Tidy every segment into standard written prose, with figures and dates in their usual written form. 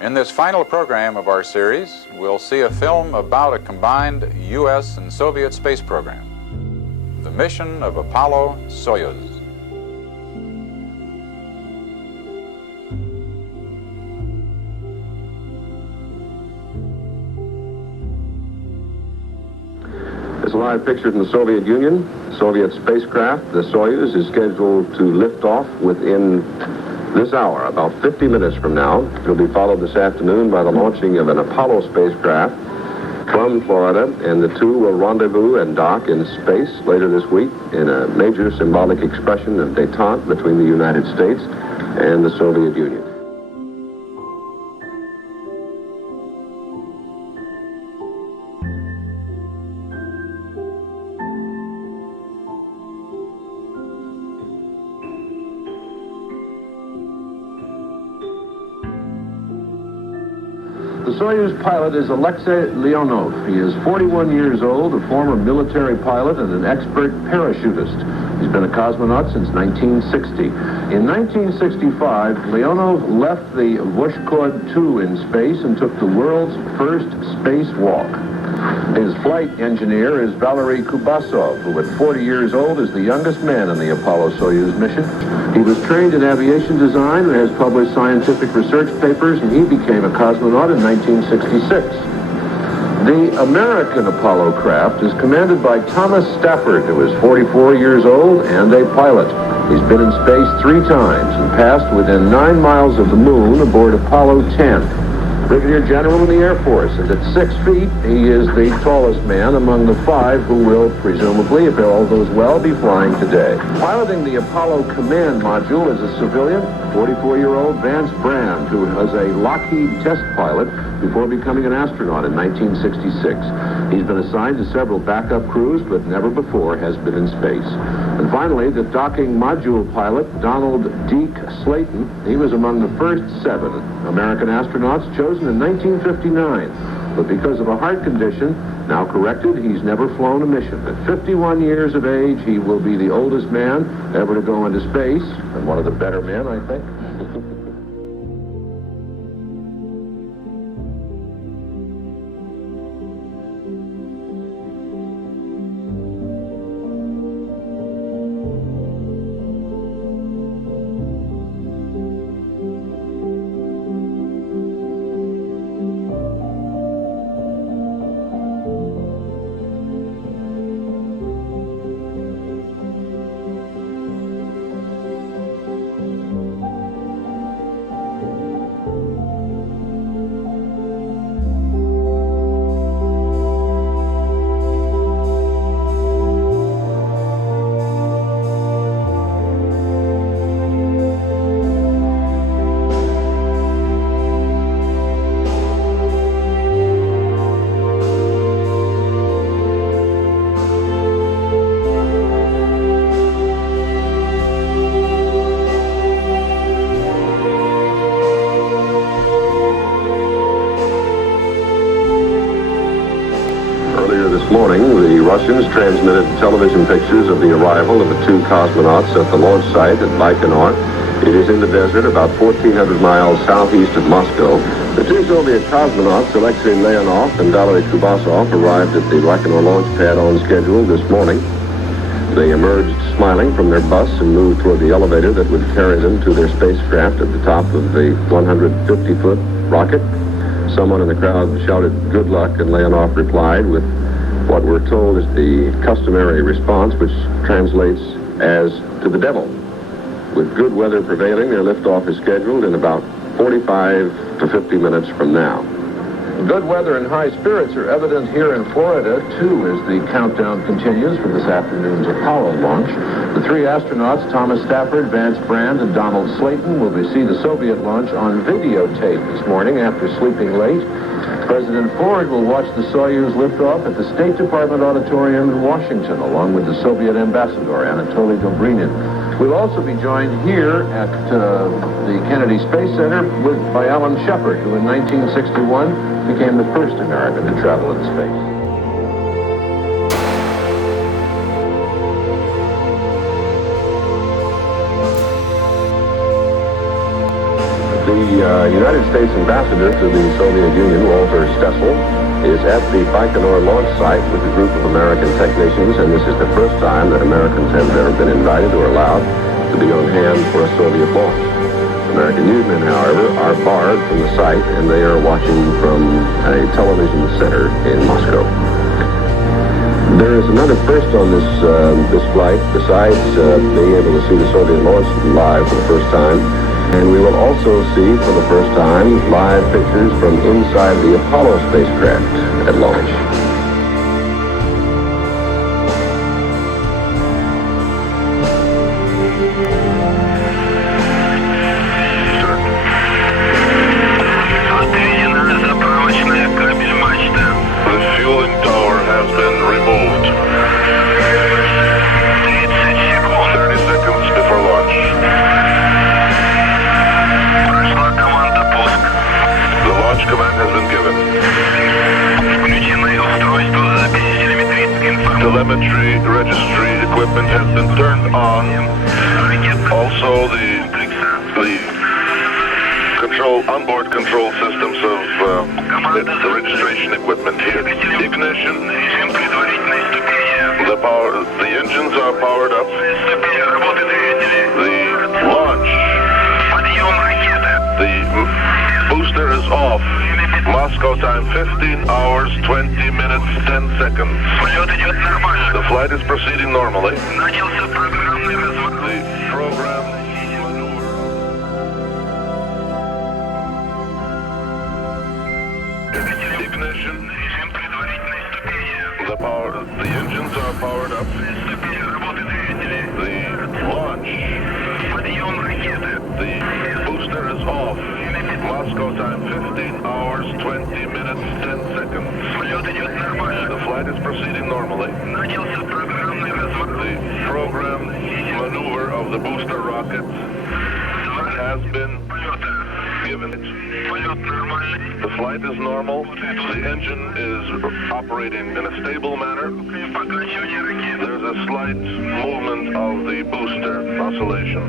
In this final program of our series, we'll see a film about a combined U.S. and Soviet space program, the mission of Apollo Soyuz. This live picture in the Soviet Union. Soviet spacecraft, the Soyuz, is scheduled to lift off within this hour, about 50 minutes from now. It'll be followed this afternoon by the launching of an Apollo spacecraft from Florida, and the two will rendezvous and dock in space later this week in a major symbolic expression of détente between the United States and the Soviet Union. The Soyuz pilot is Alexei Leonov. He is 41 years old, a former military pilot and an expert parachutist. He's been a cosmonaut since 1960. In 1965, Leonov left the Voshchod 2 in space and took the world's first spacewalk. His flight engineer is Valery Kubasov, who at 40 years old is the youngest man in the Apollo Soyuz mission. He was trained in aviation design and has published scientific research papers, and he became a cosmonaut in 1966. The American Apollo craft is commanded by Thomas Stafford, who is 44 years old and a pilot. He's been in space 3 times and passed within 9 miles of the moon aboard Apollo 10. Brigadier General in the Air Force, and at 6 feet, he is the tallest man among the 5 who will, presumably, if all goes well, be flying today. Piloting the Apollo Command Module is a civilian, 44-year-old Vance Brand, who was a Lockheed test pilot before becoming an astronaut in 1966. He's been assigned to several backup crews, but never before has been in space. And finally, the docking module pilot, Donald Deke Slayton, he was among the first 7 American astronauts chosen in 1959. But because of a heart condition, now corrected, he's never flown a mission. At 51 years of age, he will be the oldest man ever to go into space, and one of the better men, I think. The Russians transmitted television pictures of the arrival of the 2 cosmonauts at the launch site at Baikonur. It is in the desert about 1,400 miles southeast of Moscow. The 2 Soviet cosmonauts, Alexei Leonov and Valery Kubasov, arrived at the Baikonur launch pad on schedule this morning. They emerged smiling from their bus and moved toward the elevator that would carry them to their spacecraft at the top of the 150-foot rocket. Someone in the crowd shouted, "Good luck," and Leonov replied with what we're told is the customary response, which translates as "to the devil." With good weather prevailing, their liftoff is scheduled in about 45 to 50 minutes from now. Good weather and high spirits are evident here in Florida, too, as the countdown continues for this afternoon's Apollo launch. The 3 astronauts, Thomas Stafford, Vance Brand, and Donald Slayton, will see the Soviet launch on videotape this morning after sleeping late. President Ford will watch the Soyuz liftoff at the State Department Auditorium in Washington, along with the Soviet ambassador, Anatoly Dobrinin. We'll also be joined here at the Kennedy Space Center by Alan Shepard, who in 1961 became the first American to travel in space. The The United States ambassador to the Soviet Union, Walter Stessel, is at the Baikonur launch site with a group of American technicians, and this is the first time that Americans have ever been invited or allowed to be on hand for a Soviet launch. American newsmen, however, are barred from the site, and they are watching from a television center in Moscow. There is another first on this flight, besides being able to see the Soviet launch live for the first time. And we will also see for the first time live pictures from inside the Apollo spacecraft at launch. The fueling tower has been removed. 30 seconds before launch. The launch command has been given. Telemetry registry equipment has been turned on. Also the onboard control systems of the registration equipment here. Ignition. The engines are powered up. The launch. The booster is off. Moscow time 15 hours, 20 minutes, 10 seconds. The flight is proceeding normally. The program ignition. The engines are powered up. The launch. The booster is off. Moscow time 15 hours, 20 minutes, 10 seconds. The flight is proceeding normally. The program maneuver of the booster rocket has been given. The flight is normal. The engine is operating in a stable manner. There's a slight movement of the booster oscillation.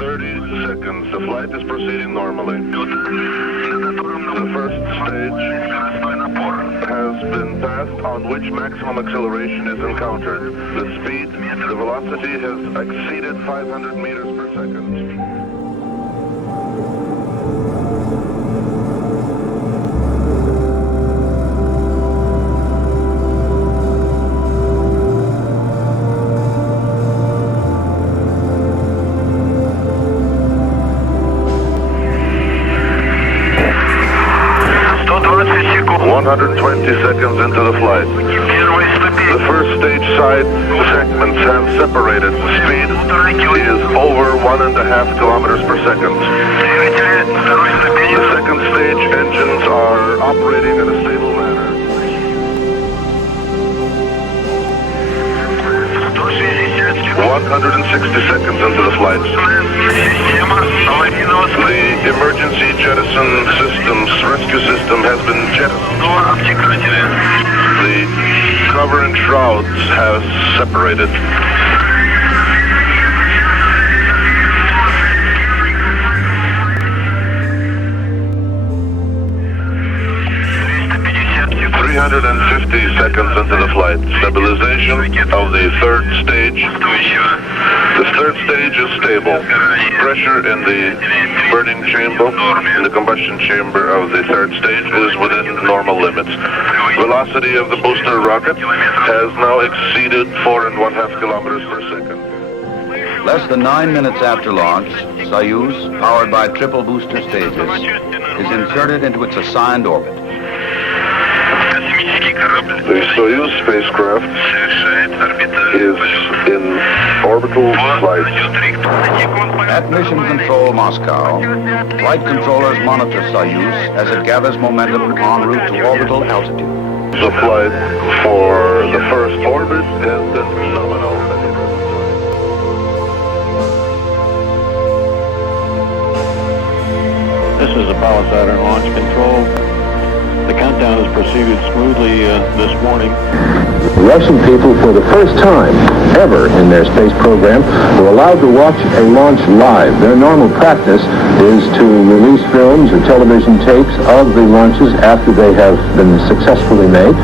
30 seconds. The flight is proceeding normally. The first stage has been passed, on which maximum acceleration is encountered. The speed, the velocity has exceeded 500 meters per second. Seconds into the flight. The first stage side segments have separated. The speed is over 1.5 kilometers per second. The second stage engines are operating in a stable manner. 160 seconds into the flight. The emergency jettison systems, rescue system has been jettisoned. The cover and shrouds have separated. Seconds into the flight. Stabilization of the third stage. The third stage is stable. Pressure in the burning chamber, in the combustion chamber of the third stage is within normal limits. Velocity of the booster rocket has now exceeded 4.5 kilometers per second. Less than 9 minutes after launch, Soyuz, powered by triple booster stages, is inserted into its assigned orbit. The Soyuz spacecraft is in orbital flight. At Mission Control Moscow, flight controllers monitor Soyuz as it gathers momentum en route to orbital altitude. The flight for the first orbit has been nominal. This is Apollo Soyuz Launch Control. The countdown has proceeded smoothly this morning. Russian people, for the first time ever in their space program, were allowed to watch a launch live. Their normal practice is to release films or television tapes of the launches after they have been successfully made.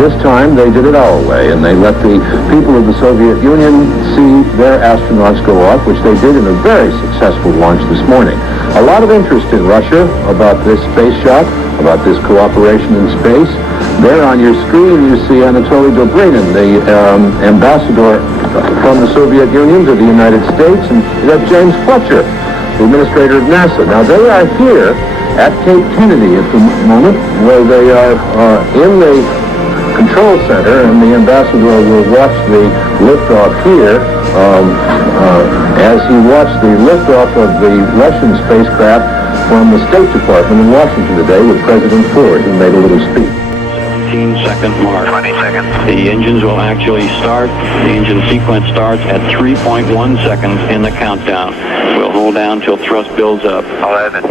This time they did it our way, and they let the people of the Soviet Union see their astronauts go off, which they did in a very successful launch this morning. A lot of interest in Russia about this space shot, about this cooperation in space. There on your screen you see Anatoly Dobrinin, the ambassador from the Soviet Union to the United States, and that's James Fletcher, the administrator of NASA. Now they are here at Cape Kennedy at the moment, where they are in the control center, and the ambassador will watch the liftoff here as he watched the liftoff of the Russian spacecraft from the State Department in Washington today with President Ford, who made a little speech. 17-second mark. 20 seconds. The engines will actually start. The engine sequence starts at 3.1 seconds in the countdown. We'll hold down till thrust builds up. 11.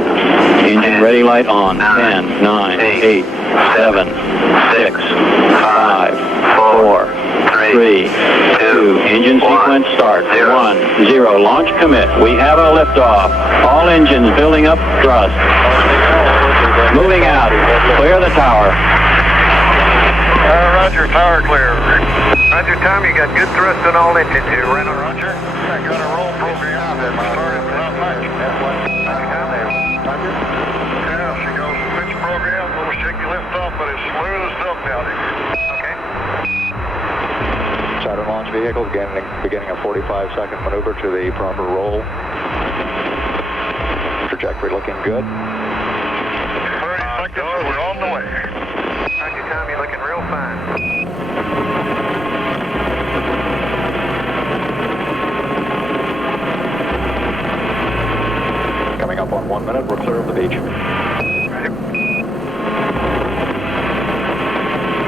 Engine ready light on. 10, 9, 8, 7, 6, 5, 4, 3, 2. Engine sequence start. 1, 0. Launch commit. We have a liftoff. All engines building up thrust. Moving out. Clear the tower. Roger, tower clear. Roger, Tom, you got good thrust on all engines here. Roger. I got a roll program that started without much. Roger, Tom. Roger. Yeah, she goes switch program, little shaky lift off, but it's smooth as silk down here. Okay. Saturn launch vehicle beginning a 45-second maneuver to the proper roll. Trajectory looking good. 30 seconds, we're on the way. Roger, Tom, you're looking real fine. Coming up on 1 minute, we're clear of the beach.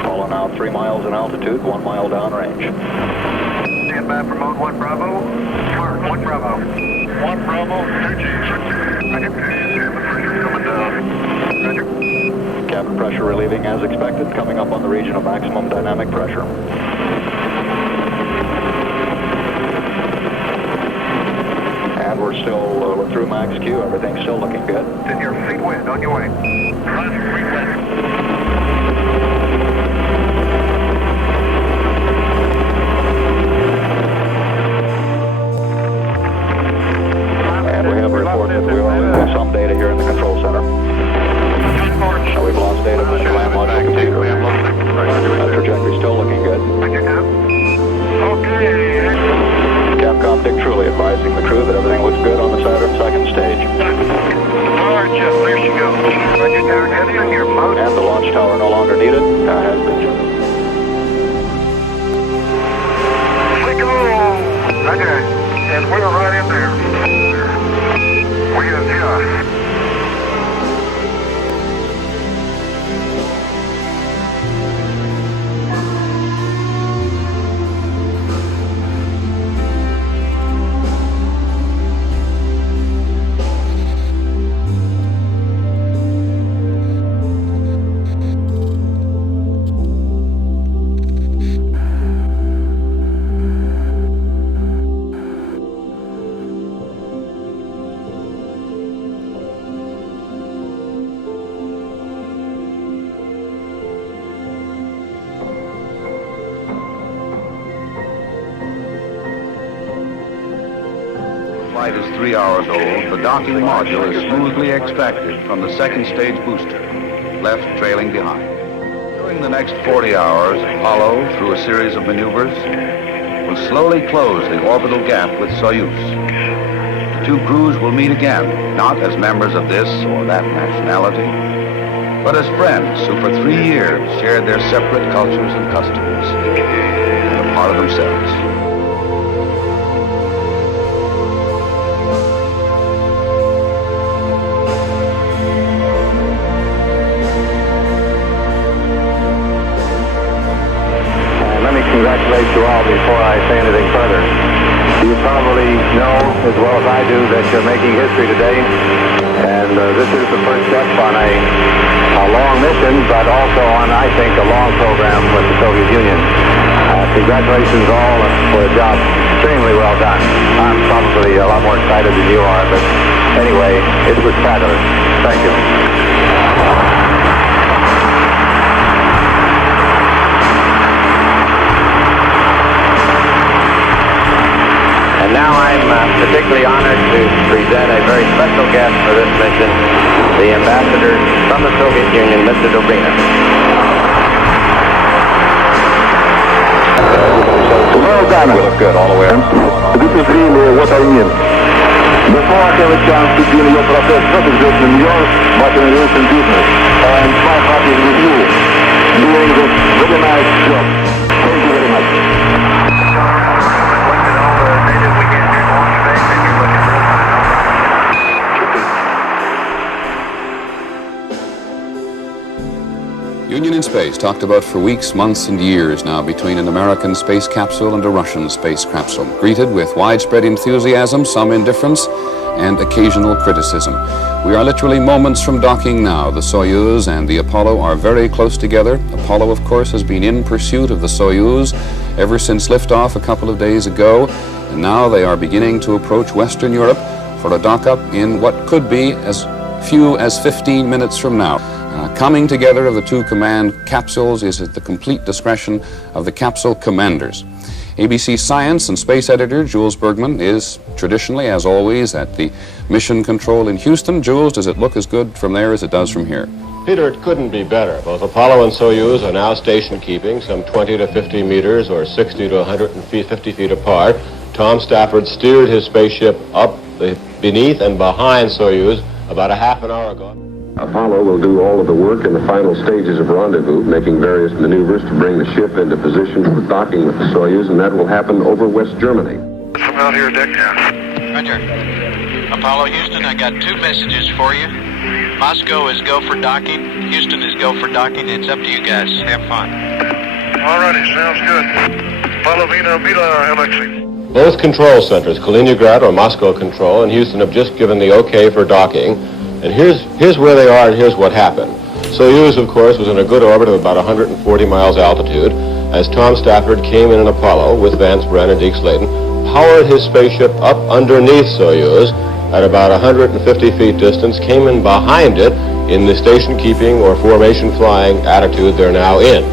Falling out 3 miles in altitude, 1 mile downrange. Stand by for mode 1 Bravo. Mark, 1 Bravo. 1 Bravo, 2 Gs. Roger. The pressure's coming down. Roger. Cabin pressure relieving as expected, coming up on the region of maximum dynamic pressure. And we're still we're through max Q, everything's still looking good. Send your feet wind on your way. Roger, feet wind. And we have a report that we will lose some data here in the control center. We've lost data from the command module computer. Trajectory still looking good. Okay. Capcom Dick Truly advising the crew that everything looks good on the Saturn second stage. Tower jet, there she goes. Roger, tower jet, in your mode. And the launch tower no longer needed has been chosen. We go. Roger. And we're right in there. We are here. Flight is 3 hours old. The docking module is smoothly extracted from the second stage booster, left trailing behind. During the next 40 hours, Apollo, through a series of maneuvers, will slowly close the orbital gap with Soyuz. The two crews will meet again, not as members of this or that nationality, but as friends who for 3 years shared their separate cultures and customs, and a part of themselves. Let me congratulate you all before I say anything further. You probably know as well as I do that you're making history today, and this is the first step on a long mission, but also on, I think, a long program with the Soviet Union. Congratulations all for a job extremely well done. I'm probably a lot more excited than you are, but anyway, it was fabulous. Thank you. And now I'm particularly honored to present a very special guest for this mission, the ambassador from the Soviet Union, Mr. Dobrina. Well done. We look good all the way around. This is really what I mean. Before I have a chance to be in your profession, not exactly in yours, but in recent business. I'm quite happy with you doing this very nice job. Thank you very much. Union in space, talked about for weeks, months, and years now between an American space capsule and a Russian space capsule, greeted with widespread enthusiasm, some indifference, and occasional criticism. We are literally moments from docking now. The Soyuz and the Apollo are very close together. Apollo, of course, has been in pursuit of the Soyuz ever since liftoff a couple of days ago, and now they are beginning to approach Western Europe for a dock-up in what could be as few as 15 minutes from now. Coming together of the two command capsules is at the complete discretion of the capsule commanders. ABC Science and Space Editor Jules Bergman is traditionally, as always, at the mission control in Houston. Jules, does it look as good from there as it does from here? Peter, it couldn't be better. Both Apollo and Soyuz are now station keeping, some 20 to 50 meters or 60 to 150 feet apart. Tom Stafford steered his spaceship up beneath and behind Soyuz about a half an hour ago. Apollo will do all of the work in the final stages of rendezvous, making various maneuvers to bring the ship into position for docking with the Soyuz, and that will happen over West Germany. From out here, Dick. Roger. Apollo, Houston, I got two messages for you. Moscow is go for docking. Houston is go for docking. It's up to you guys. Have fun. All righty, sounds good. Polovina, Mila, Alexei. Both control centers, Kaliningrad or Moscow Control and Houston, have just given the okay for docking. And here's where they are and here's what happened. Soyuz, of course, was in a good orbit of about 140 miles altitude as Tom Stafford came in an Apollo with Vance Bren and Deke Slayton, powered his spaceship up underneath Soyuz at about 150 feet distance, came in behind it in the station keeping or formation flying attitude they're now in.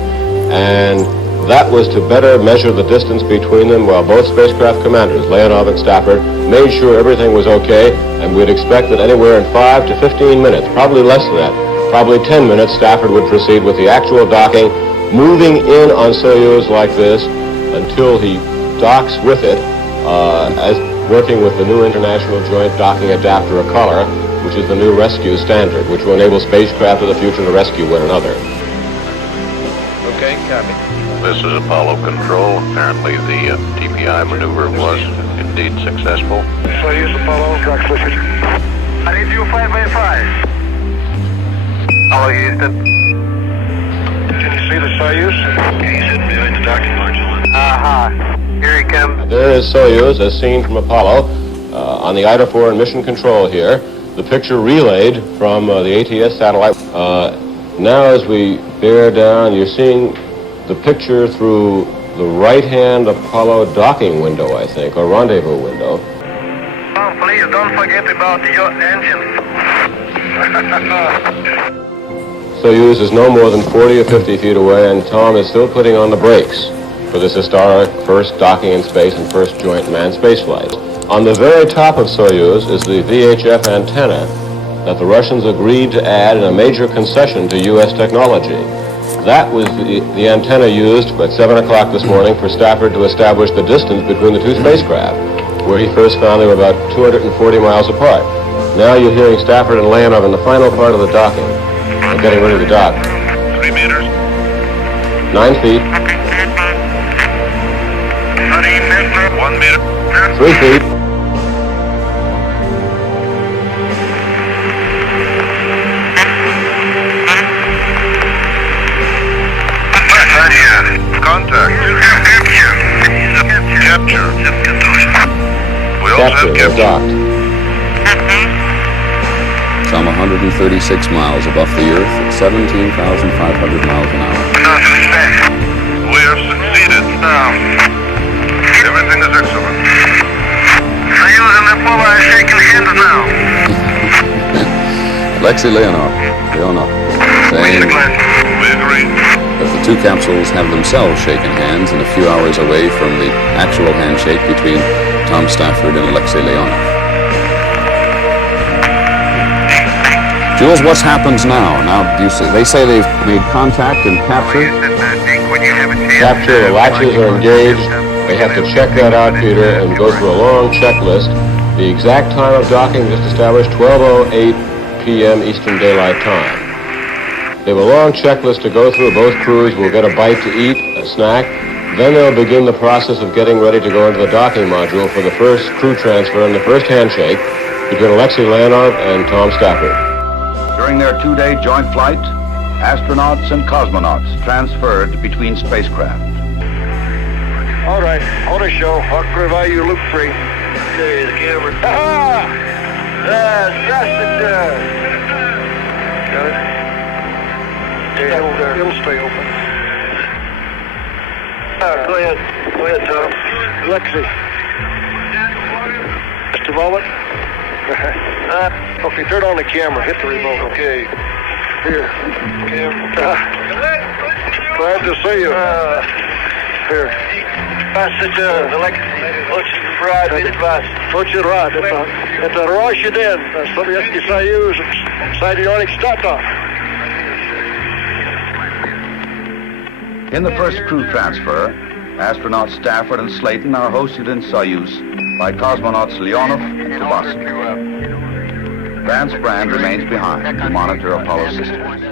And that was to better measure the distance between them while both spacecraft commanders, Leonov and Stafford, made sure everything was okay, and we'd expect that anywhere in 5 to 15 minutes, probably less than that, probably 10 minutes, Stafford would proceed with the actual docking, moving in on Soyuz like this until he docks with it, as working with the new International Joint Docking Adapter Color, which is the new rescue standard, which will enable spacecraft of the future to rescue one another. Okay, copy. This is Apollo Control. Apparently the TPI maneuver was indeed successful. Soyuz Apollo, track switches. I need you 5x5. Hello, Houston. Can you see the Soyuz? He's hidden behind the docking module. Here he comes. There is Soyuz, as seen from Apollo, on the Ida-4 and mission control here. The picture relayed from the ATS satellite. Now as we bear down, you're seeing the picture through the right-hand Apollo docking window, I think, or rendezvous window. Oh, please don't forget about your engine. Soyuz is no more than 40 or 50 feet away, and Tom is still putting on the brakes for this historic first docking in space and first joint manned spaceflight. On the very top of Soyuz is the VHF antenna that the Russians agreed to add in a major concession to U.S. technology. That was the antenna used at 7 o'clock this morning for Stafford to establish the distance between the two spacecraft, where he first found they were about 240 miles apart. Now you're hearing Stafford and Leonov in the final part of the docking. They're getting ready to dock. 3 meters. 9 feet. 1 meter. 3 feet. Contact. Capture. booster is docked. Some 136 miles above the Earth at 17,500 miles an hour. We have succeeded. Everything is excellent. Soyuz and Apollo are shaking hands now. Alexei Leonov saying We agree. that the two capsules have themselves shaken hands and a few hours away from the actual handshake between Tom Stafford and Alexei Leonov. Jules, what happens now? Now, they say they've made contact and captured. Capture, the latches are engaged. They have to check that out, Peter, and go through a long checklist. The exact time of docking just established, 12:08 p.m. Eastern Daylight Time. They have a long checklist to go through. Both crews will get a bite to eat, a snack. Then they'll begin the process of getting ready to go into the docking module for the first crew transfer and the first handshake between Alexei Leonov and Tom Stafford. During their two-day joint flight, astronauts and cosmonauts transferred between spacecraft. All right, on the show. I'll provide you loop 3. Okay, the camera. Ha-ha! Trusted. Got it? It'll stay open. Go ahead. Go ahead, Tom. Alexei. Just a moment. Okay, turn on the camera. Hit the remote. Okay. Here. Glad to see you. Here. Очень рад. Это Russia день. Советский Союз. Соединенных Штатов. In the first crew transfer, astronauts Stafford and Slayton are hosted in Soyuz by cosmonauts Leonov and Kubasov. Vance Brand remains behind to monitor Apollo systems.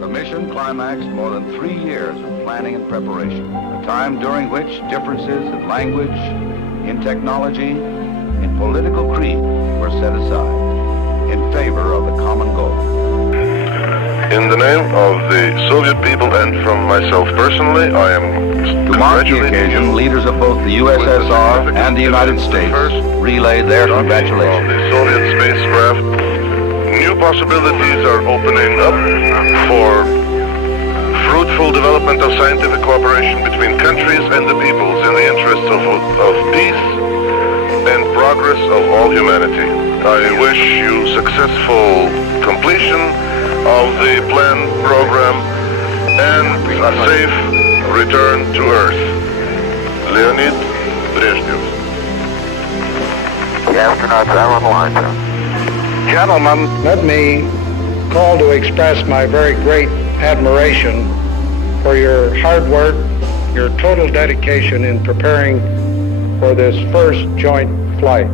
The mission climaxed more than 3 years of planning and preparation, a time during which differences in language, in technology, in political creed were set aside in favor of the common goal. In the name of the Soviet people and from myself personally, I am To mark the occasion, leaders of both the USSR and the United States relay their congratulations. The Soviet spacecraft. New possibilities are opening up for fruitful development of scientific cooperation between countries and the peoples in the interests of peace and progress of all humanity. I wish you successful completion of the planned program and a safe return to Earth. Leonid Brezhnev. The astronauts are on the line, sir. Gentlemen, let me call to express my very great admiration for your hard work, your total dedication in preparing for this first joint flight.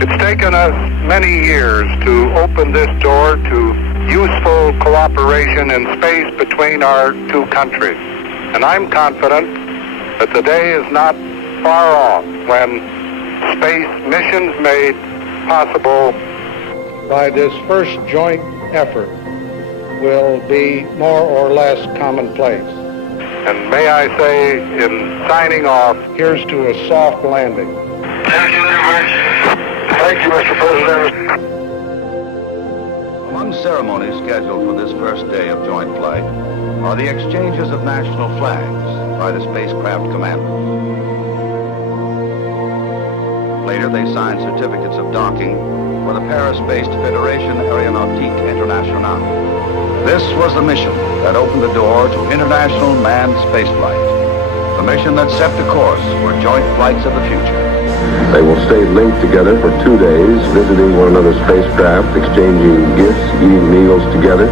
It's taken us many years to open this door to useful cooperation in space between our two countries. And I'm confident that the day is not far off when space missions made possible by this first joint effort will be more or less commonplace. And may I say, in signing off, here's to a soft landing. Thank you very much. Thank you, Mr. President. Among ceremonies scheduled for this first day of joint flight are the exchanges of national flags by the spacecraft commanders. Later, they sign certificates of docking for the Paris-based Fédération Aéronautique Internationale. This was the mission that opened the door to international manned spaceflight, the mission that set the course for joint flights of the future. They will stay linked together for 2 days, visiting one another's spacecraft, exchanging gifts, eating meals together,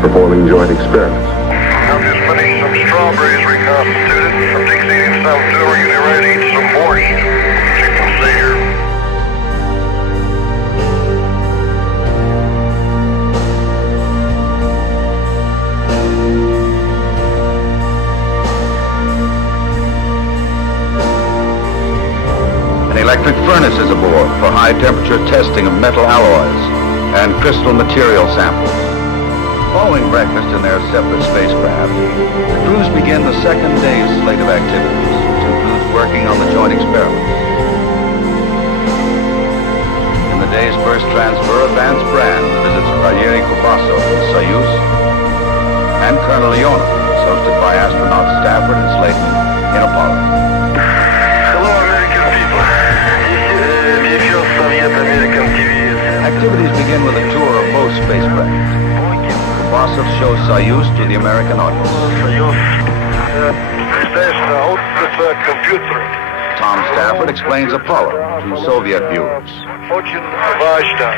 performing joint experiments. I'm just putting some strawberries reconstituted. I'm eating some too. We're getting ready to eat some borscht. You can see here. Electric furnaces aboard for high-temperature testing of metal alloys and crystal material samples. Following breakfast in their separate spacecraft, the crews begin the second day's slate of activities, which includes working on the joint experiments. In the day's first transfer, Vance Brand visits Valery Kubasov in Soyuz, and Colonel Leonov is hosted by astronauts Stafford and Slayton in Apollo. Hello, American people. American TV. Activities begin with a tour of both spacecraft. Kubasov shows Soyuz to the American audience. Soyuz. Computer. Tom Stafford explains Apollo to Soviet viewers. Очень важно.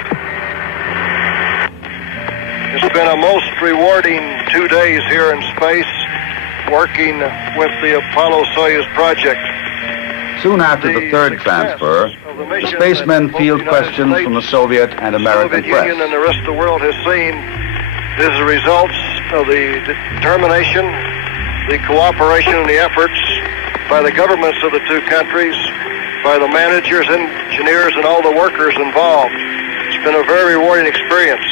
It's been a most rewarding 2 days here in space, working with the Apollo Soyuz project. Soon after the third transfer, the spacemen field questions from the Soviet and American Soviet press. Union and the rest of the world has seen is the results of the determination, the cooperation and the efforts by the governments of the two countries, by the managers, engineers, and all the workers involved. It's been a very rewarding experience.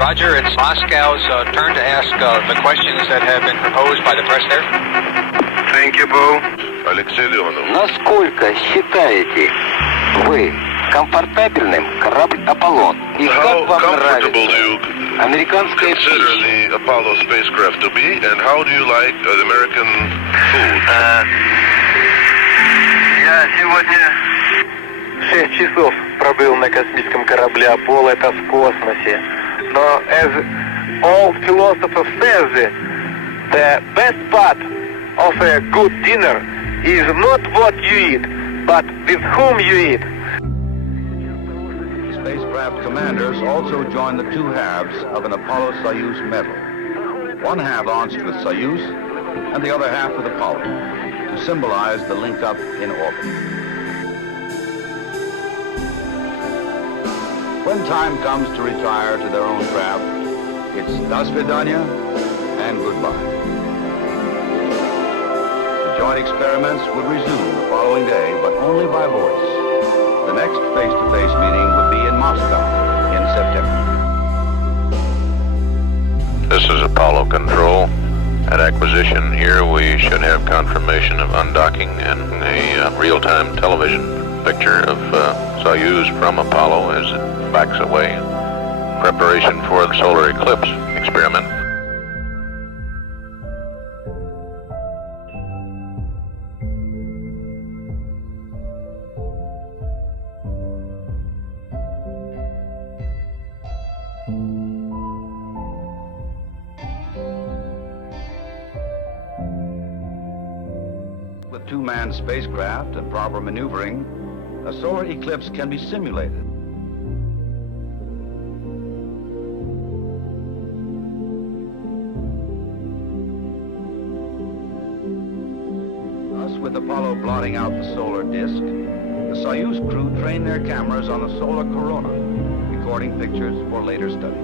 Roger, it's Moscow's turn to ask the questions that have been proposed by the press there. Thank you, Bo. Алексей Леонов. Насколько считаете вы комфортабельным корабль «Аполлон»? И как вам нравится американская Consider пища? the Apollo spacecraft to be, and how do you like the American food? Я сегодня 6 часов пробыл на космическом корабле «Аполло», это в космосе. Но as old philosopher says, the best part of a good dinner is not what you eat, but with whom you eat. Spacecraft commanders also join the two halves of an Apollo Soyuz medal. One half launched with Soyuz and the other half with Apollo, to symbolize the link up in orbit. When time comes to retire to their own craft, it's das vidanya and goodbye. The joint experiments would resume the following day, but only by voice. The next face-to-face meeting would be in Moscow in September. This is Apollo Control. At acquisition here, we should have confirmation of undocking and a real-time television picture of Soyuz from Apollo as it backs away. Preparation for the solar eclipse experiment. With two-manned spacecraft and proper maneuvering, a solar eclipse can be simulated. Thus, with Apollo blotting out the solar disk, the Soyuz crew train their cameras on the solar corona, recording pictures for later study.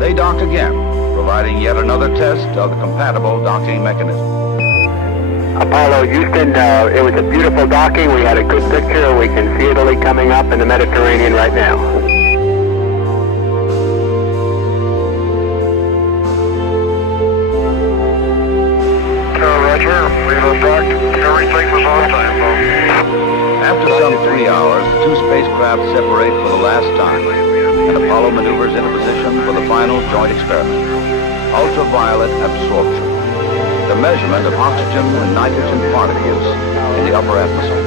They dock again, providing yet another test of the compatible docking mechanism. Apollo Houston, it was a beautiful docking. We had a good picture. We can see Italy coming up in the Mediterranean right now. Roger, we've docked. Everything was on time, though. After some 3 hours, the two spacecraft separate for the last time, and Apollo maneuvers into position for the final joint experiment, ultraviolet absorption, the measurement of oxygen and nitrogen particles in the upper atmosphere.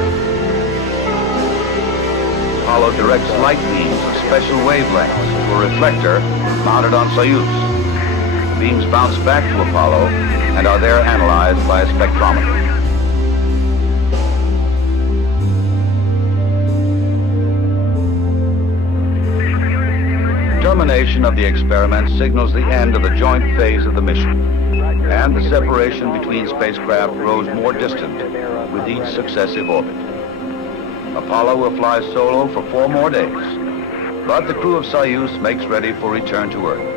Apollo directs light beams of special wavelengths to a reflector mounted on Soyuz. The beams bounce back to Apollo and are there analyzed by a spectrometer. Termination of the experiment signals the end of the joint phase of the mission, and the separation between spacecraft grows more distant with each successive orbit. Apollo will fly solo for 4 more days, but the crew of Soyuz makes ready for return to Earth.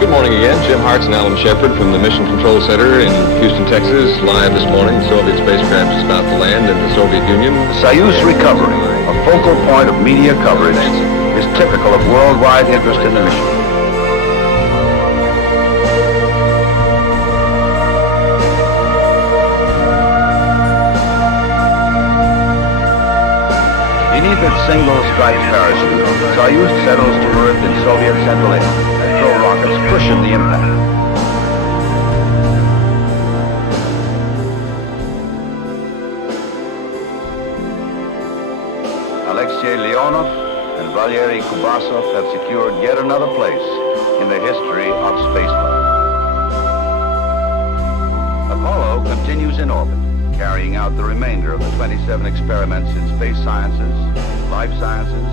Good morning again. Jim Hartz and Alan Shepard from the Mission Control Center in Houston, Texas. Live this morning, the Soviet spacecraft is about to land in the Soviet Union. Soyuz recovery, a focal point of media coverage, is typical of worldwide interest in the mission. Beneath its single-striped parachute, Soyuz settles to Earth in Soviet Central Asia. Rockets cushion the impact. Alexei Leonov and Valery Kubasov have secured yet another place in the history of spaceflight. Apollo continues in orbit, carrying out the remainder of the 27 experiments in space sciences, life sciences,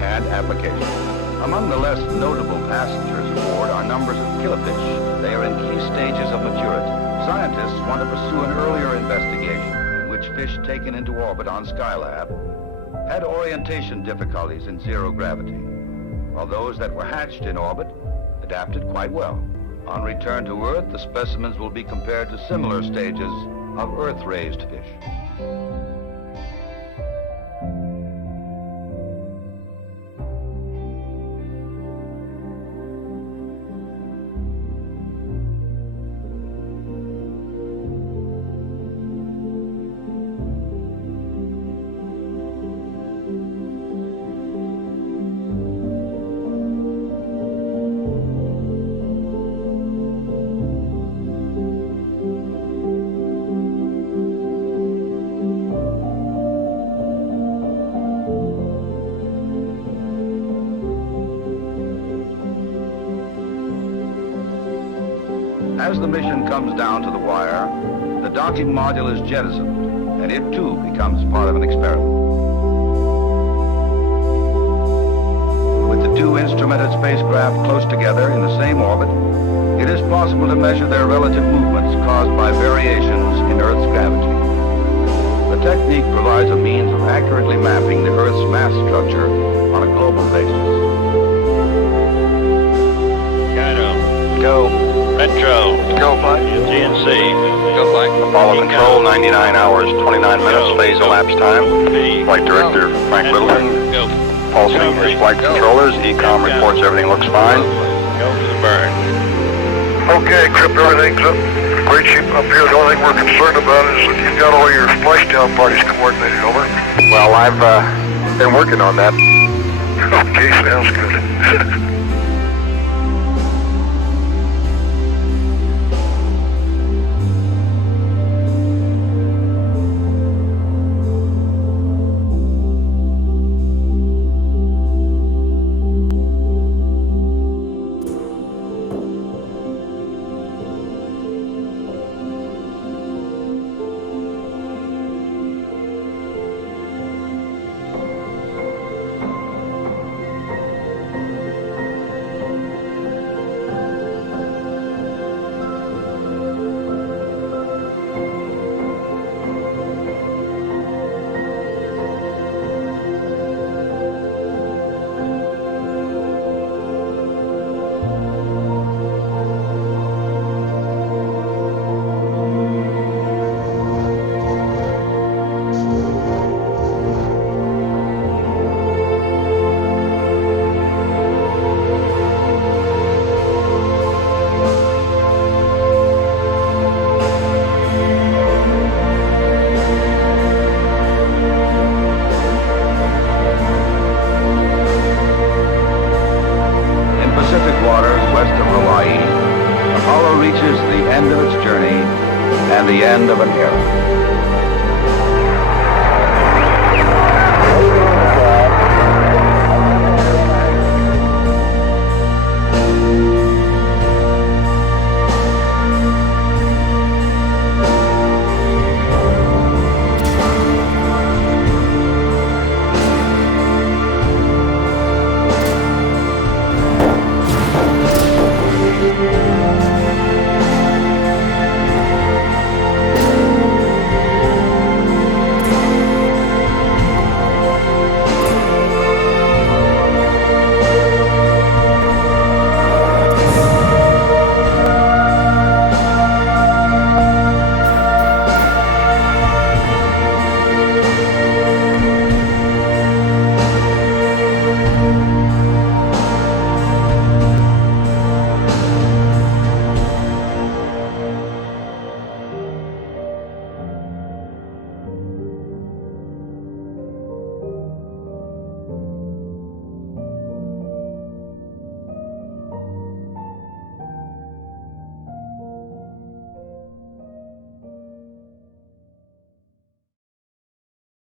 and applications. Among the less notable passengers aboard are numbers of killifish. They are in key stages of maturity. Scientists want to pursue an earlier investigation in which fish taken into orbit on Skylab had orientation difficulties in zero gravity, while those that were hatched in orbit adapted quite well. On return to Earth, the specimens will be compared to similar stages of Earth-raised fish. As the mission comes down to the wire, the docking module is jettisoned, and it too becomes part of an experiment. With the two instrumented spacecraft close together in the same orbit, it is possible to measure their relative movements caused by variations in Earth's gravity. The technique provides a means of accurately mapping the Earth's mass structure on a global basis. Go. Retro. Go flight. GNC. Go flight. Apollo Control, 99 hours, 29 minutes, phase elapsed time. Flight Director Frank Littleton. Go. Pulsing his flight controllers. ECOM reports everything looks fine. Go to the burn. Okay, Crip, everything's up. Great shape up here. The only thing we're concerned about is that you've got all your splashdown parties coordinated, over. Well, I've been working on that. Okay, sounds good. and the end of an era.